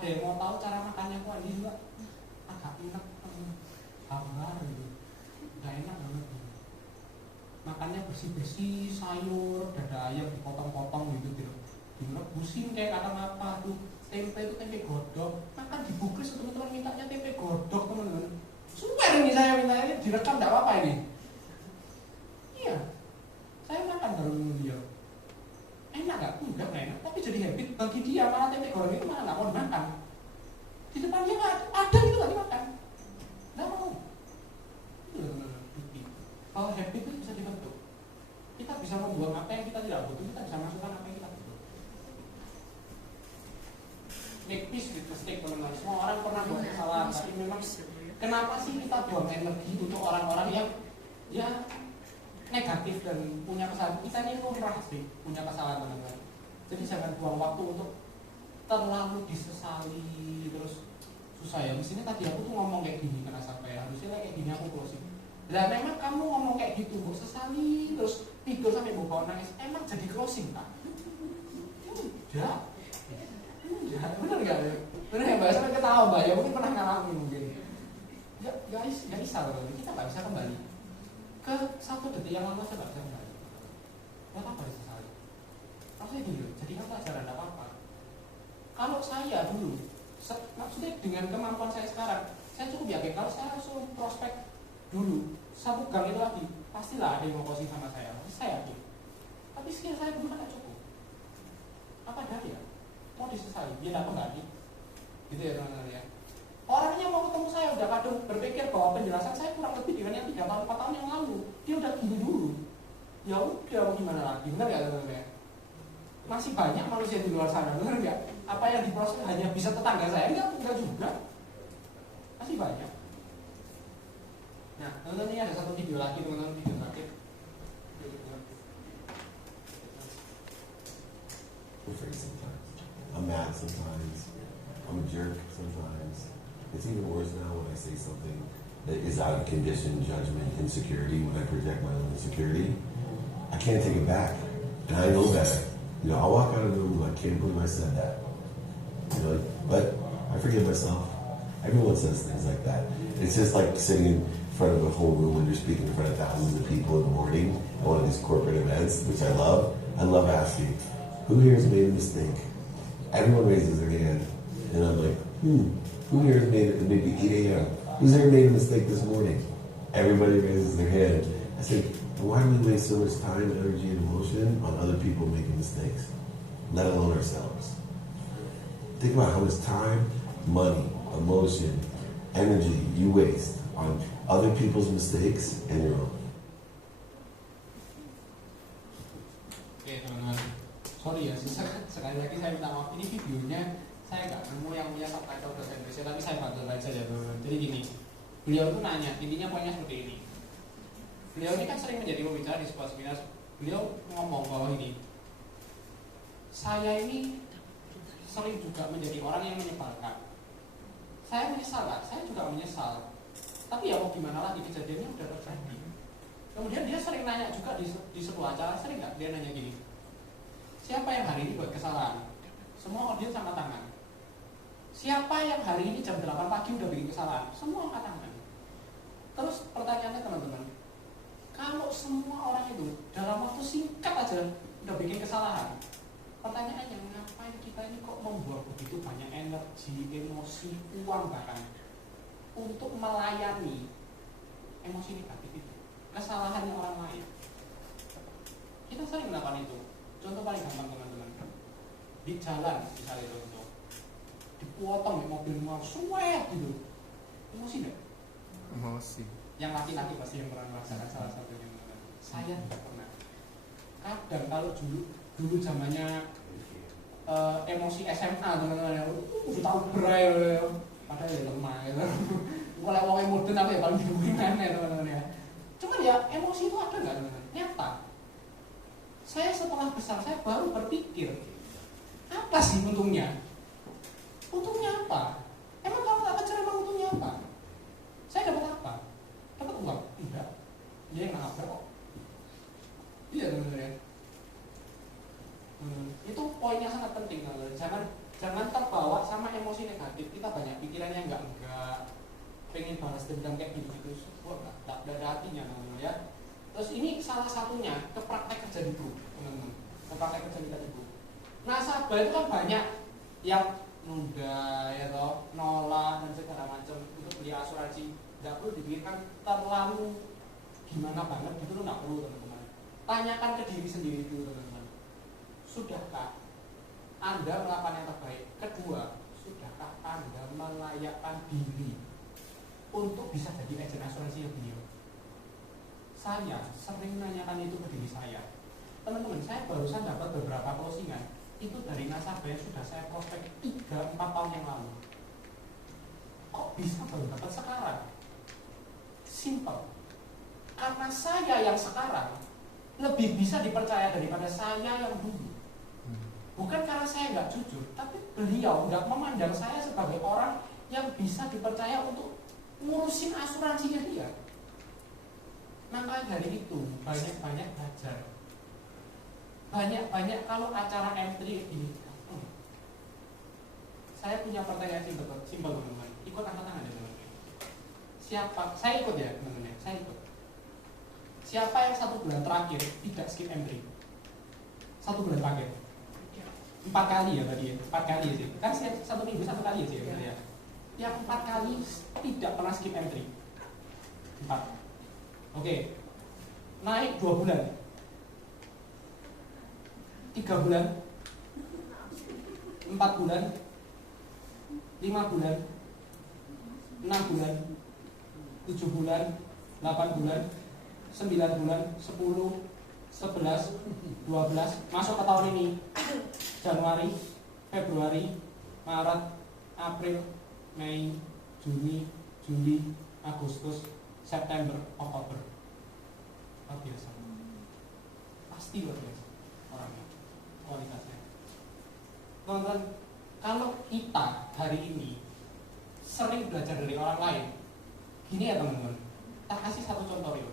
ada yang mau tahu cara makannya kok ini juga agak enak, hambar gitu, nggak enak banget. Makannya bersih-bersih, sayur, dada ayam dipotong-potong gitu, direbusin kayak kata apa tuh, tempe itu tempe godok, makan dibungkus teman-teman mintanya tempe godok teman-teman. Super ini saya mintanya, direkam nggak apa-apa ini. Iya, saya makan baru dia. Enak nggak? Enggak enak, tapi jadi habit bagi dia. Malah tempe goreng itu malah nggak mau dimakan. Di depan dia nggak ada itu nggak dimakan, nggak mau. Itu bukti kalau habit itu bisa dibentuk. Kita bisa membuang apa yang kita tidak butuh, kita bisa masukkan apa yang kita butuh. Make peace with mistake teman-teman. Semua orang pernah buat kesalahan, tapi memang kenapa sih kita buang energi untuk orang-orang yang ya negatif dan punya kesalahan? Kita ini lumrah sih punya kesalahan teman-teman. Jadi jangan buang waktu untuk terlalu disesali terus susah ya. Mestinya tadi aku tuh ngomong kayak gini karena sampai harusnya kayak gini aku closing. Lah memang kamu ngomong kayak gitu, bu sesali terus tidur sampai bawa nangis, emang jadi closing tak? Enggak, bener nggak? Bener ya mbak, sampai ketawa mbak ya mungkin pernah ngalamin mungkin. Ya guys, nggak bisa loh, kita nggak bisa kembali ke satu detik yang lalu, saya nggak bisa kembali. Nggak apa-apa disesali. Maksudnya dulu, jadikan pelajaran nggak apa-apa. Kalau saya dulu, maksudnya dengan kemampuan saya sekarang, saya cukup yakin kalau saya langsung prospek dulu satu gang itu lagi, pastilah ada yang mau closing sama saya yakin. Tapi skill saya dulu kan nggak cukup. Apa dari ya? Mau disesali, dia nggak kembali, gitu ya teman-teman ya. Orangnya mau ketemu saya udah kadang berpikir bahwa penjelasan saya kurang lebih dengan yang 3 tahun 4 tahun yang lalu. Dia udah gini dulu. Ya udah mau gimana lagi, benar nggak teman-teman ya? Masih banyak manusia di luar sana, benar nggak? Apa yang diproses hanya bisa tetangga saya? Enggak juga. Masih banyak. Nah, teman-teman ini ada satu video lagi, teman-teman, video terakhir. I'm mad sometimes. I'm a jerk sometimes. It's even worse now when I say something that is out of condition, judgment, insecurity. When I project my own insecurity, I can't take it back, and I know better. You know, I'll walk out of the room like, I can't believe I said that. You know, but I forgive myself. Everyone says things like that. It's just like sitting in front of a whole room when you're speaking in front of thousands of people in the morning at one of these corporate events, which I love. I love asking, who here has made a mistake? Everyone raises their hand, and I'm like, who here has made it? Maybe 8 a.m. Who's ever made a mistake this morning? Everybody raises their hand. I say, why do we waste so much time, energy, and emotion on other people making mistakes, let alone ourselves? Think about how much time, money, emotion, energy you waste on other people's mistakes and your own. Oke teman-teman, sorry ya, sekali lagi saya minta maaf. Ini videonya saya nggak nemu yang punya subtitle bahasa Indonesia, tapi saya bantu baca ya teman-teman. Jadi gini, beliau itu nanya, intinya poinnya seperti ini. Beliau ini kan sering menjadi pembicara di sebuah seminar. Beliau ngomong bahwa ini, saya ini sering juga menjadi orang yang menyebalkan. Saya menyesal lah, saya juga menyesal. Tapi ya mau gimana lagi, kejadiannya udah terjadi. Kemudian dia sering nanya juga di sebuah acara, sering nggak dia nanya gini, siapa yang hari ini buat kesalahan? Semua audiens angkat tangan. Siapa yang hari ini jam 8 pagi udah bikin kesalahan? Semua angkat tangan. Terus pertanyaannya teman-teman, kalau semua orang itu dalam waktu singkat aja udah bikin kesalahan, pertanyaannya ngapain kita ini kok membuat begitu banyak energi, emosi, uang bahkan untuk melayani emosi negatif itu, kesalahannya orang lain. Kita sering melakukan itu. Contoh paling gampang teman-teman, di jalan misalnya contoh, dipotong mobil mau suet gitu, emosi nggak? Emosi. Yang laki-laki pasti yang pernah merasakan salah satunya. Saya tidak pernah. Kadang kalau dulu zamannya emosi SMA teman-teman, udah tahu berai, padahal ya lemah gitu. Kalau orang modern apa ya paling dihubungkan ya teman-teman ya. Cuman ya emosi itu ada nggak teman-teman? Nyata. Saya setelah besar saya baru berpikir, apa sih untungnya? Untungnya apa? Emang kalau nggak pacaran emang untungnya apa? Saya dapat apa? Dapat uang? Enggak. Dia yang nabrak kok. Iya teman-teman ya. Itu poin yang sangat penting teman-teman. Jangan terbawa sama emosi negatif. Kita banyak pikiran yang enggak pengen balas dendam kayak gitu. Wah, enggak ada hatinya namanya ya. Terus ini salah satunya ke praktek kerja di grup, teman-teman. Ke praktek kerja kita di grup. Nasabah itu kan banyak yang nunda ya toh, nolak dan segala macam untuk beli asuransi. Enggak perlu dipikirkan terlalu gimana banget gitu, enggak perlu teman-teman. Tanyakan ke diri sendiri dulu teman-teman. Sudahkah Anda melakukan yang terbaik? Kedua, sudahkah Anda melayakkan diri untuk bisa jadi agen asuransi yang beliau? Saya sering menanyakan itu ke diri saya. Teman-teman, saya barusan dapat beberapa closingan itu dari nasabah yang sudah saya prospek 3-4 tahun yang lalu. Kok bisa baru dapat sekarang? Simple. Karena saya yang sekarang lebih bisa dipercaya daripada saya yang dulu. Bukan karena saya nggak jujur, tapi beliau nggak memandang saya sebagai orang yang bisa dipercaya untuk ngurusin asuransinya dia. Maka dari itu banyak-banyak belajar. Banyak-banyak kalau acara M3 ini. Saya punya pertanyaan simpel teman-teman. Ikut angkat tangan ya teman-teman. Siapa? Saya ikut ya teman-teman. Saya ikut. Siapa yang 1 bulan terakhir tidak skip M3? 1 bulan terakhir. 4 kali ya tadi ya, 4 kali sih. Kan 1 minggu 1 kali sih ya. Yang 4 kali tidak pernah skip M3. 4. Oke. Naik 2 bulan. 3 bulan. 4 bulan. 5 bulan. 6 bulan. 7 bulan. 8 bulan. 9 bulan. 10. 11. 12. Masuk ke tahun ini. Januari, Februari, Maret, April, Mei, Juni, Juli, Agustus, September, Oktober. Luar biasa. Pasti luar biasa orangnya, kualitasnya. Teman-teman, kalau kita hari ini sering belajar dari orang lain, gini ya teman-teman, tak kasih satu contoh ya.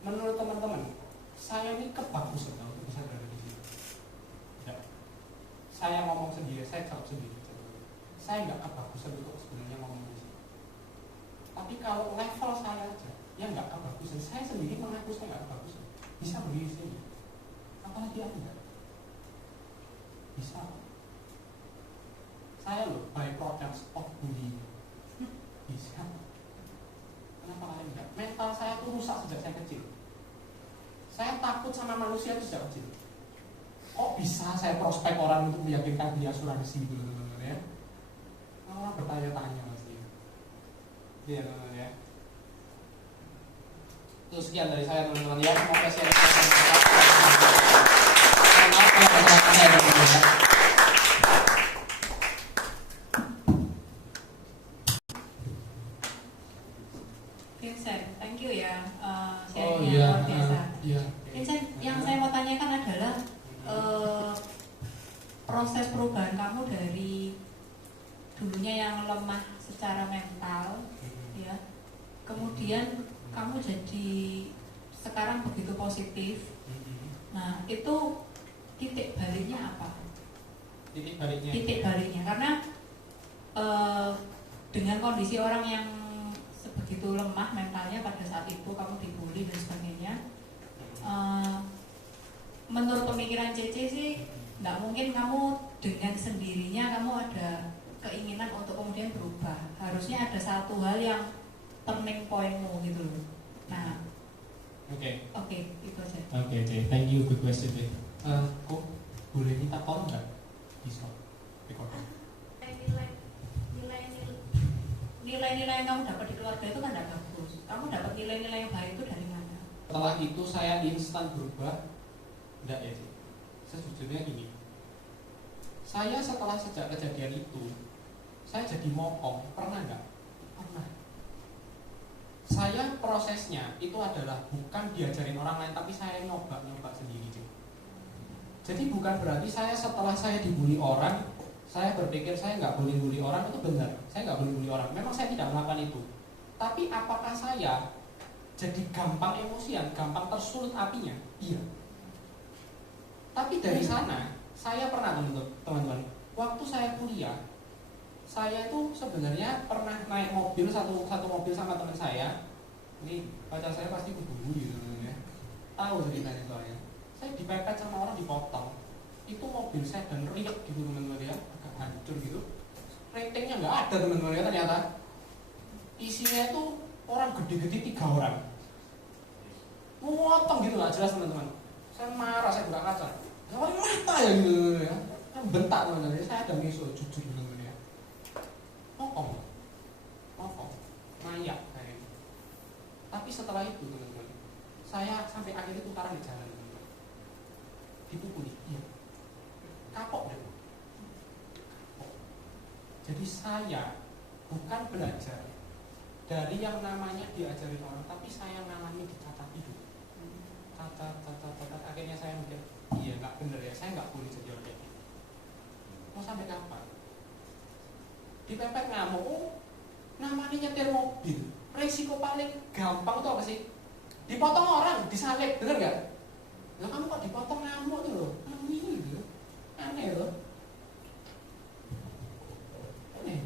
Menurut teman-teman, saya ini kebagusan untuk bisa berada di sini. Tidak. Saya ngomong sendiri, saya jawab sendiri. Saya nggak kebagusan untuk sebenarnya ngomong di sini. Tapi kalau level saya aja, yang nggak kebagusan, saya sendiri mengaku saya nggak kebagusan. Bisa berdiri di sini. Apalagi Anda? Bisa. Saya loh, by products of bullying. Bisa. Kenapa kalian enggak? Mental saya tuh rusak sejak saya kecil. Saya takut sama manusia itu sejak kecil. Kok bisa saya prospek orang untuk meyakinkan dia asuransi gitu teman-teman ya? Orang bertanya-tanya pasti. Iya teman-teman ya. Itu sekian dari saya teman-teman ya. Semoga saya Vincent, thank you ya. Sharingnya luar biasa. Iya. Vincent, yang saya mau tanyakan adalah proses perubahan kamu dari dulunya yang lemah secara mental, ya, kemudian kamu jadi sekarang begitu positif. Nah, itu titik baliknya apa? Titik baliknya. Titik baliknya, karena dengan kondisi orang yang begitu lemah mentalnya pada saat itu, kamu dibully dan sebagainya. Menurut pemikiran Cece sih, nggak mungkin kamu dengan sendirinya kamu ada keinginan untuk kemudian berubah. Harusnya ada satu hal yang turning pointmu gitu loh. Nah, oke, itu aja. Oke, thank you, good question. Kok boleh minta tolong nggak? Bisa. Nilai-nilai yang kamu dapat di keluarga itu kan tidak bagus. Kamu dapat nilai-nilai yang baik itu dari mana? Setelah itu saya instan berubah. Enggak ya sih. Sejujurnya gini. Saya setelah sejak kejadian itu, saya jadi mokong. Pernah nggak? Pernah. Saya prosesnya itu adalah bukan diajarin orang lain, tapi saya nyoba sendiri. Jadi bukan berarti saya setelah saya dibully orang, saya berpikir saya nggak boleh bully orang, itu benar. Saya nggak boleh bully orang. Memang saya tidak melakukan itu. Tapi apakah saya jadi gampang emosian, gampang tersulut apinya? Iya. Tapi dari sana, saya pernah teman-teman waktu saya kuliah, saya itu sebenarnya pernah naik mobil satu mobil sama teman saya. Ini pacar saya pasti bumbu gitu ya. Tahu ceritanya soalnya. Saya dipepet sama orang, dipotong. Itu mobil saya dan riak gitu teman-teman ya, agak hancur gitu. Ratingnya nggak ada teman-teman ya ternyata. Isinya itu orang gede-gede 3 orang. Motong gitu lah jelas teman-teman. Saya marah, saya buka kaca. Saya mata ya gitu ya. Saya bentak teman-teman. Saya ada miso jujur teman-teman ya. Mokong, mayak kayak. Tapi setelah itu teman-teman, saya sampai akhirnya tukaran di jalan teman-teman. Dipukuli, iya. Kapok deh. Kapok. Jadi saya bukan belajar dari yang namanya diajarin orang, tapi saya ngalami dicatat hidup. Catat. Akhirnya saya mikir, iya nggak bener ya, saya nggak boleh jadi orang kayak gitu. Mau sampai kapan? Dipepet ngamuk, namanya nyetir mobil. Resiko paling gampang itu apa sih? Dipotong orang, disalib, bener nggak? Lah kamu kok dipotong ngamuk tuh loh? Aneh gitu, aneh loh. Aneh.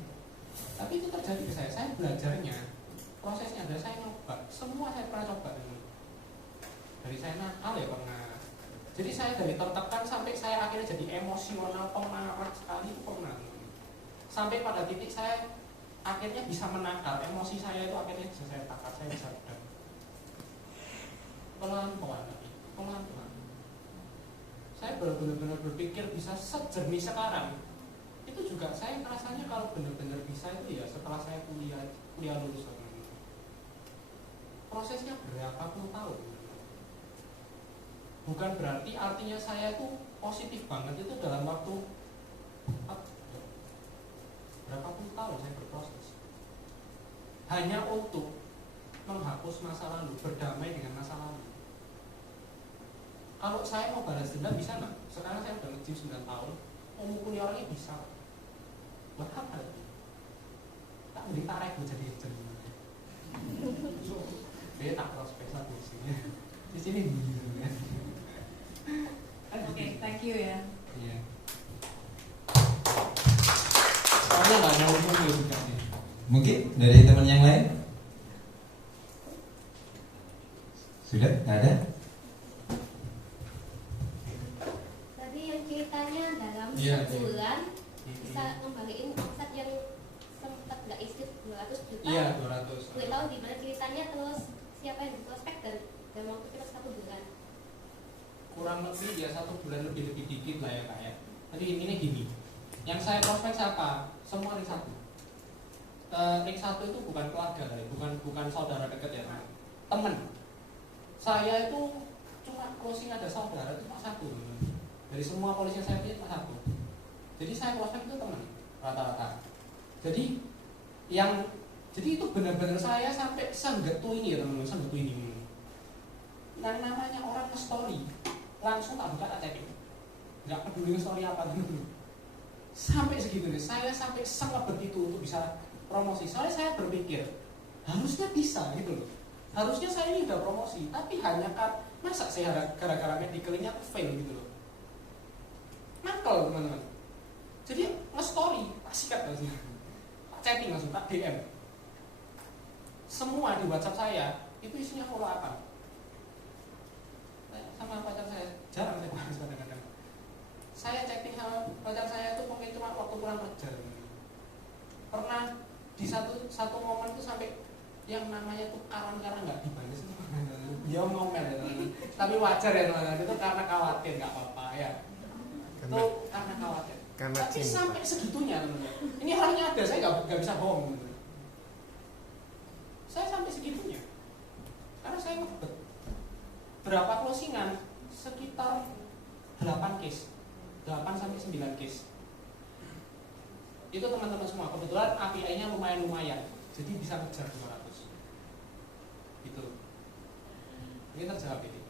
Tapi itu terjadi ke saya belajarnya, prosesnya adalah saya nyoba, semua saya pernah coba dulu. Dari saya nakal ya pernah. Jadi saya dari tertekan sampai saya akhirnya jadi emosional, pemarah sekali itu pernah. Sampai pada titik saya akhirnya bisa menakar, emosi saya itu akhirnya bisa saya takar, saya bisa redam. Pelan-pelan. Saya benar-benar berpikir bisa sejernih sekarang. Itu juga saya rasanya kalau benar-benar bisa itu ya setelah saya kuliah lulus. Prosesnya berapa puluh tahun. Bukan berarti artinya saya itu positif banget itu dalam waktu berapa puluh tahun saya berproses. Hanya untuk menghapus masa lalu, berdamai dengan masa lalu. Kalau saya mau balas dendam bisa nggak? Sekarang saya udah nge-gym 9 tahun, mau mukuli orangnya bisa. Buat apa lagi? Tak mending tarik gue jadi agent. Dia tak prospek satu di sini. Di sini gitu ya. Oke, thank you ya. Iya. Soalnya nggak nyambung juga sih. Mungkin dari teman yang lain? Sudah? Nggak ada? Tadi yang ceritanya dalam Iya, sebulan iya. bisa ngembaliin omset yang sempat nggak isi 200 juta. Iya, 200. Gue tahu gimana ceritanya, terus siapa yang prospek dan dalam waktu kita 1 bulan. Kurang lebih ya 1 bulan lebih dikit lah ya kak ya. Tadi ini gini, yang saya prospek siapa? Semua ring 1. Ring 1 itu bukan keluarga lah, bukan saudara dekat ya teman. Saya itu cuma closing ada saudara itu cuma 1. Dari semua polisi yang saya pilih cuma 1. Jadi saya prospek itu teman rata-rata. Jadi itu benar-benar saya sampai senggetu ini ya teman-teman, senggetu ini. Yang namanya orang nge-story langsung tak buka tak chatting, nggak peduli nge-story apa dulu. Sampai segitu nih, saya sampai sengebet itu untuk bisa promosi. Soalnya saya berpikir harusnya bisa gitu loh. Harusnya saya ini udah promosi, tapi hanya kan masa saya gara-gara medicalnya fail gitu loh. Nakal teman-teman. Jadi nge-story pasti kan sih. Tak chatting langsung, tak DM. Semua di WhatsApp saya itu isinya follow apa? Sama pacar saya jarang saya bahas kadang-kadang. Saya chatting sama pacar saya itu mungkin cuma waktu pulang kerja. Pernah di satu momen itu sampai yang namanya tuh karan-karan nggak dibalas itu. Dia ngomel ya teman-teman. Tapi wajar ya teman-teman, itu karena khawatir, nggak apa-apa ya. Itu karena khawatir. Karena tapi cinta. sampai segitunya teman-teman. Ini orangnya ada, saya nggak bisa bohong teman-teman. Saya sampai segitunya. Karena saya ngebet. Berapa closingan? Sekitar 8 case. 8 sampai 9 case. Itu teman-teman semua. Kebetulan API-nya lumayan. Jadi bisa ngejar 200. Gitu. Ini terjawab ini.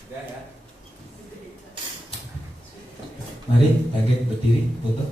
Sudah ya. Mari bangkit berdiri, foto.